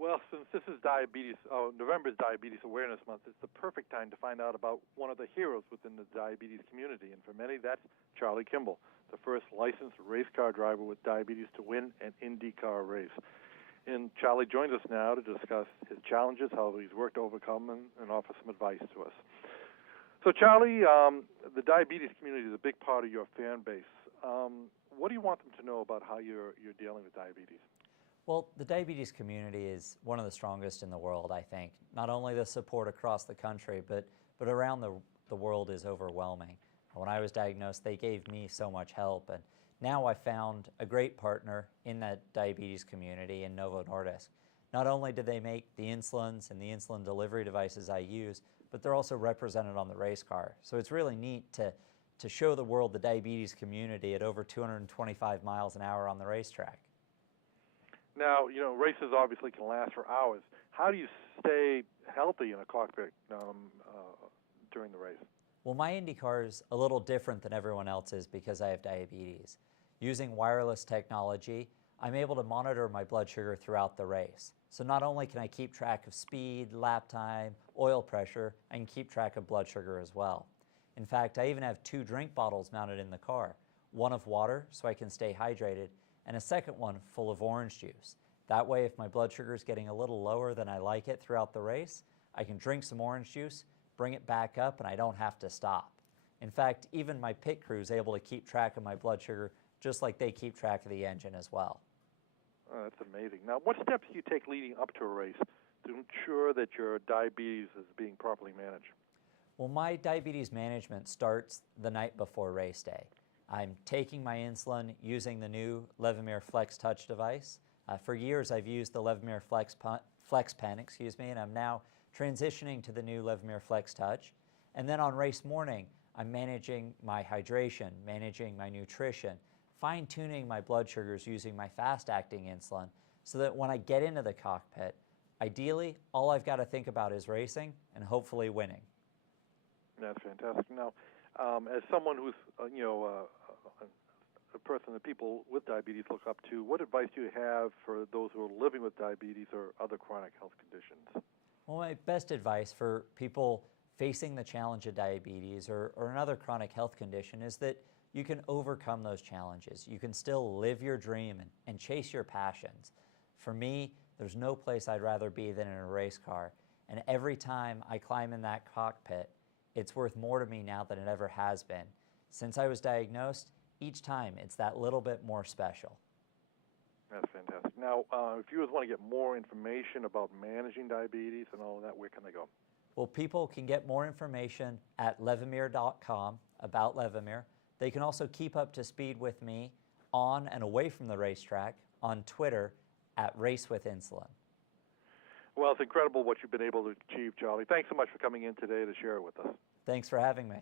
Well, since this is November's Diabetes Awareness Month, it's the perfect time to find out about one of the heroes within the diabetes community. And for many, that's Charlie Kimball, the first licensed race car driver with diabetes to win an INDYCAR race. And Charlie joins us now to discuss his challenges, how he's worked to overcome them, and offer some advice to us. So, Charlie, the diabetes community is a big part of your fan base. What do you want them to know about how you're dealing with diabetes? Well, the diabetes community is one of the strongest in the world, I think. Not only the support across the country, but around the world is overwhelming. When I was diagnosed, they gave me so much help, and now I found a great partner in that diabetes community in Novo Nordisk. Not only do they make the insulins and the insulin delivery devices I use, but they're also represented on the race car. So it's really neat to show the world the diabetes community at over 225 miles an hour on the racetrack. Now, races obviously can last for hours. How do you stay healthy in a cockpit during the race? Well, my Indy car is a little different than everyone else's because I have diabetes. Using wireless technology, I'm able to monitor my blood sugar throughout the race. So not only can I keep track of speed, lap time, oil pressure, I can keep track of blood sugar as well. In fact, I even have 2 drink bottles mounted in the car, one of water so I can stay hydrated, and a second one full of orange juice. That way, if my blood sugar is getting a little lower than I like it throughout the race, I can drink some orange juice, bring it back up, and I don't have to stop. In fact, even my pit crew is able to keep track of my blood sugar just like they keep track of the engine as well. Oh, that's amazing. Now, what steps do you take leading up to a race to ensure that your diabetes is being properly managed? Well, my diabetes management starts the night before race day. I'm taking my insulin using the new Levemir Flex Touch device. For years, I've used the Levemir Flex Pen, and I'm now transitioning to the new Levemir Flex Touch. And then on race morning, I'm managing my hydration, managing my nutrition, fine-tuning my blood sugars using my fast-acting insulin so that when I get into the cockpit, ideally, all I've got to think about is racing and hopefully winning. That's fantastic. Now, as someone who's, a person that people with diabetes look up to, what advice do you have for those who are living with diabetes or other chronic health conditions? Well, my best advice for people facing the challenge of diabetes or another chronic health condition is that you can overcome those challenges. You can still live your dream and chase your passions. For me, there's no place I'd rather be than in a race car. And every time I climb in that cockpit, it's worth more to me now than it ever has been. Since I was diagnosed, each time it's that little bit more special. That's fantastic. Now, if viewers want to get more information about managing diabetes and all of that, where can they go? Well, people can get more information at levemir.com about Levemir. They can also keep up to speed with me on and away from the racetrack on Twitter at RaceWithInsulin. Well, it's incredible what you've been able to achieve, Charlie. Thanks so much for coming in today to share it with us. Thanks for having me.